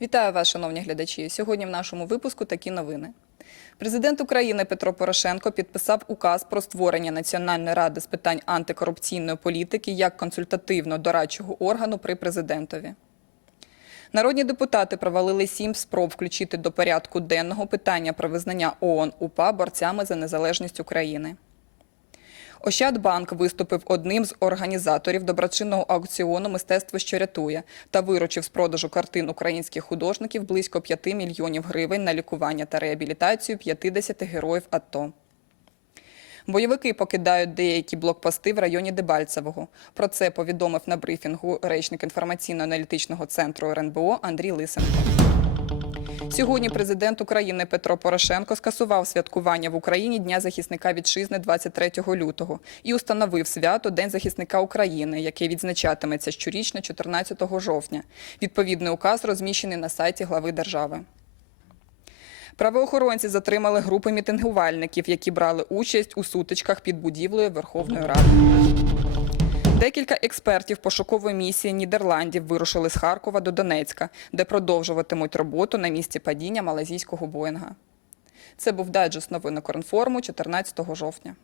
Вітаю вас, шановні глядачі. Сьогодні в нашому випуску такі новини. Президент України Петро Порошенко підписав указ про створення Національної ради з питань антикорупційної політики як консультативно-дорадчого органу при президентові. Народні депутати провалили сім спроб включити до порядку денного питання про визнання ООН УПА борцями за незалежність України. Ощадбанк виступив одним з організаторів доброчинного аукціону Мистецтво, що рятує та виручив з продажу картин українських художників близько 5 мільйонів гривень на лікування та реабілітацію 50 героїв АТО. Бойовики покидають деякі блокпости в районі Дебальцевого. Про це повідомив на брифінгу речник інформаційно-аналітичного центру РНБО Андрій Лисенко. Сьогодні президент України Петро Порошенко скасував святкування в Україні Дня захисника вітчизни 23 лютого і установив свято День захисника України, яке відзначатиметься щорічно 14 жовтня. Відповідний указ розміщений на сайті глави держави. Правоохоронці затримали групи мітингувальників, які брали участь у сутичках під будівлею Верховної Ради. Декілька експертів пошукової місії Нідерландів вирушили з Харкова до Донецька, де продовжуватимуть роботу на місці падіння малазійського Боїнга. Це був дайджест новини Корнформу 14 жовтня.